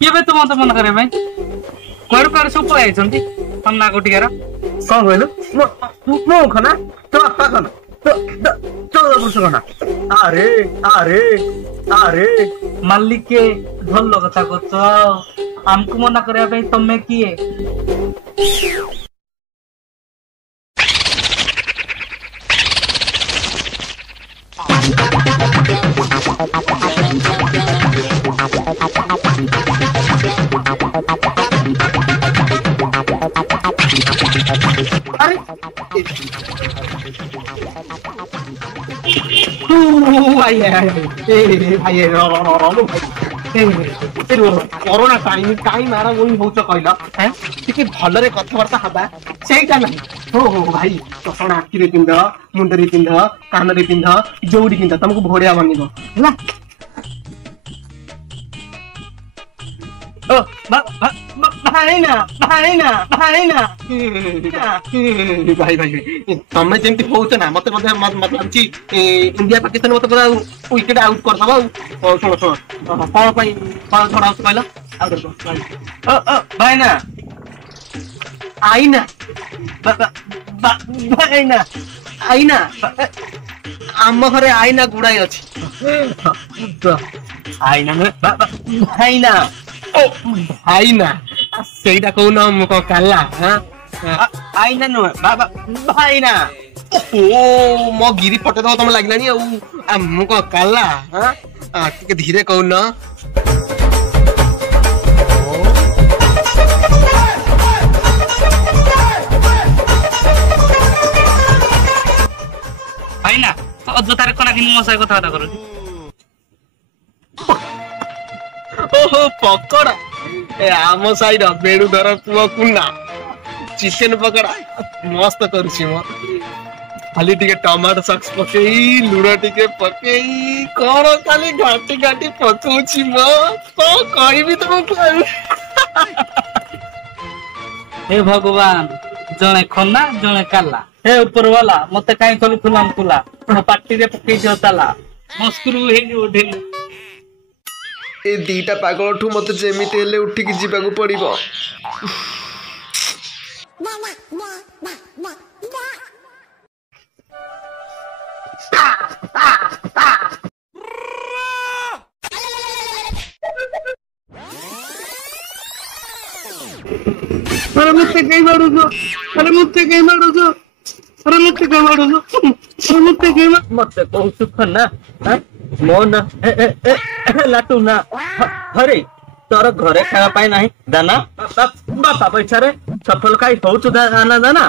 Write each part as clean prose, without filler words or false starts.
केबे तो मत मन करे भाई कोर कोर सब पळाय छंती हम ना गोटिकार कौन कहलु मो खना तो अपा खना तो वर्ष खना अरे अरे अरे मालिक के भल कथा कहतो हमको मना करया भाई तमे किए अरे भाई भाई कोरोना टाइम कहीं मारा वही हो कहल है टी भलरे कथबार्ता हवा से हो भाई चषणा आखिरे पिंध मुंडरे पिंध कान पिंध जोड़ी पिंध तुमको भोड़िया बनिब भाई भाई तमें जमी हो मत लागी इंडिया पाकिस्तान मत पूरा विकेट आउट करदब शुण शुण कौन कौन झड़ा कहल भाईना आईना भाईना आईना आम घरे आईना गुड़ाई अच्छी आईना भाईना भाईना सेटा कहून काला आईना नुह भाईना ओ मो गिरी फटे दब तुम लगे मुझ काला टे धीरे कहून भाईना अजतार कना कि मो सह कथा करू ओहो पकोड़ा ए आम साइड बेणुधर पुओ कुना चिकेन पकोड़ा मस्त करुछि मो खाली टिके टमाटो सॉस पकेई लूण टिके पकेई कोन खाली घाटी घाटी पकोछि मो तो कहबी तुमको हे भगवान जणे खन्ना जणे काला हे ऊपर वाला मते काई खलु खुलाम खुला मो पार्टी रे पकेई दियो ताला मस्कुरु हे ओढे ए दीटा पागल ठू मत जेमिते हेले उठिक जीवाकू पड़िबो अरे मुझसे कहीं मारो जो अरे मुझसे कहीं मारो जो अरे मुझसे कहीं मारो जो अरे मुझसे कहीं मत कहू सुख ना मोन लाटू ना हरे तोर घरे खावा पाई नाही दाना बापा पैसा रे सफल खाई होचु दाना दाना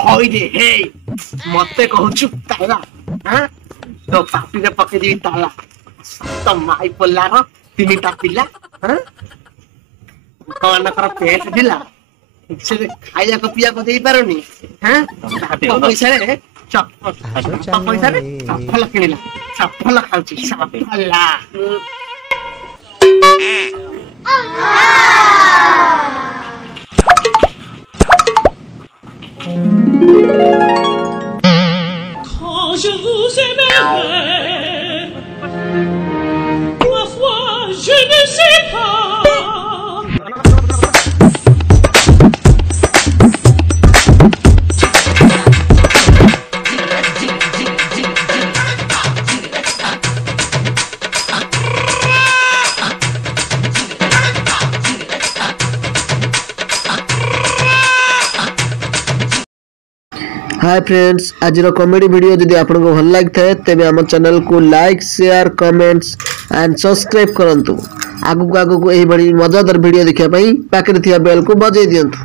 होई रे हे मते कहूछु ताला हां तो पार्टी रे पके दी ताला तो माई पल्ला रो तीनटा पिला हां कौन कर पेट दिला से खाया को पिया को देई पारोनी हां पैसा रे पैसा रे सफल किनिला सफल खाउची सफल Quand je vous aimerai, parfois je ne sais pas. Hi friends आज कॉमेडी वीडियो जदि आपको भल लगी है तेज आम चैनल को like share comments and subscribe करंतु आगु आगु यही बड़ी मजादार वीडियो देखा पाखे बेल को बजाई दिंतु।